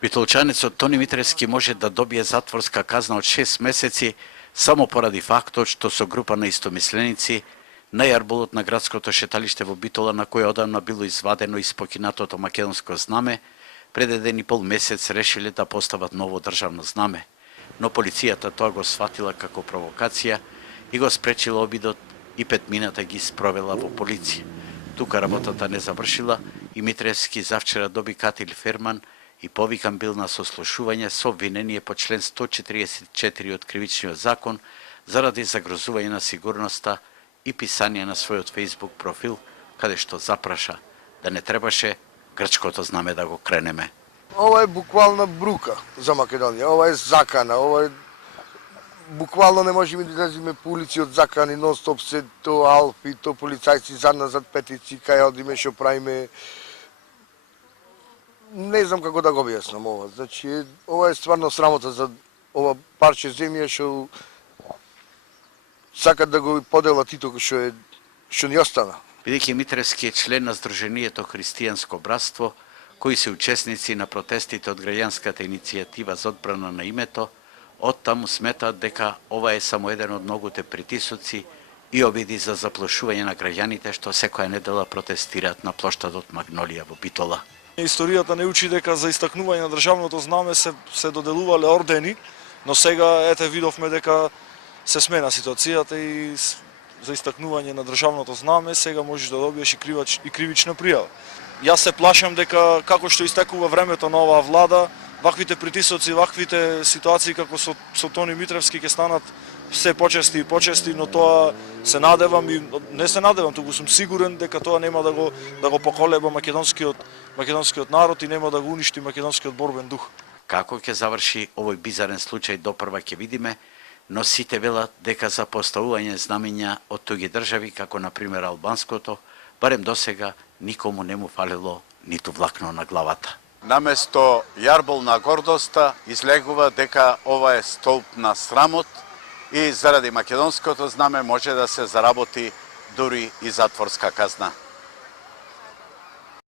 Битолчанецот Тони Митревски може да добие затворска казна од 6 месеци само поради фактот што со група на истомисленици на јарболот на градското шеталиште во Битола, на кој одамна било извадено испокинатото македонско знаме, пред 1,5 месец решиле да постават ново државно знаме, но полицијата тоа го сватила како провокација и го спречила обидот и 5 минута ги спровела во полиција. Тука работата не завршила и Митревски завчера доби катил ферман и повикан бил на сослушување со обвинение по член 144 од Кривичниот закон заради загрозување на сигурноста и писање на својот Facebook профил, каде што запраша да не требаше грчкото знаме да го кренеме. Ова е буквална брука за Македонија, ова е закана, ова е буквално не можеме да излеземе по улици од закани, нон-стоп се то алфи, то полицајци зад назад петици, кај одиме, шо правиме. Не знам како да го објаснам ова. Значи, ова е стварно срамота за ова парче земја што сакат да го поделат и тоа што ни остана. Бидејќи Митревски е член на Сдруженијето Христијанско братство, кои се учесници на протестите од граѓанската иницијатива за одбрана на името, оттаму сметаат дека ова е само еден од многуте притисоци и обиди за заплашување на граѓаните што секоја недела протестираат на плоштадот Магнолија во Битола. Историјата не учи дека за истакнување на државното знаме се доделувале ордени, но сега видовме дека се смена ситуацијата и за истакнување на државното знаме сега можеш да добиеш и кривична пријава. Јас се плашам дека како што истекува времето на оваа влада, ваквите притисоци, ваквите ситуации како со Тони Митревски ќе станат се почести и почести, но тоа се надевам и не се надевам, туку сум сигурен дека тоа нема да го поколеба македонскиот народ и нема да го уништи македонскиот борбен дух. Како ќе заврши овој бизарен случај допрва ќе видиме, но сите велат дека за поставување знамења од туги држави, како на пример албанското, барем досега никому не му фалило ниту влакно на главата. Наместо јарбол на гордоста излегува дека ова е столб на срамот и заради македонското знаме може да се заработи дури и затворска казна.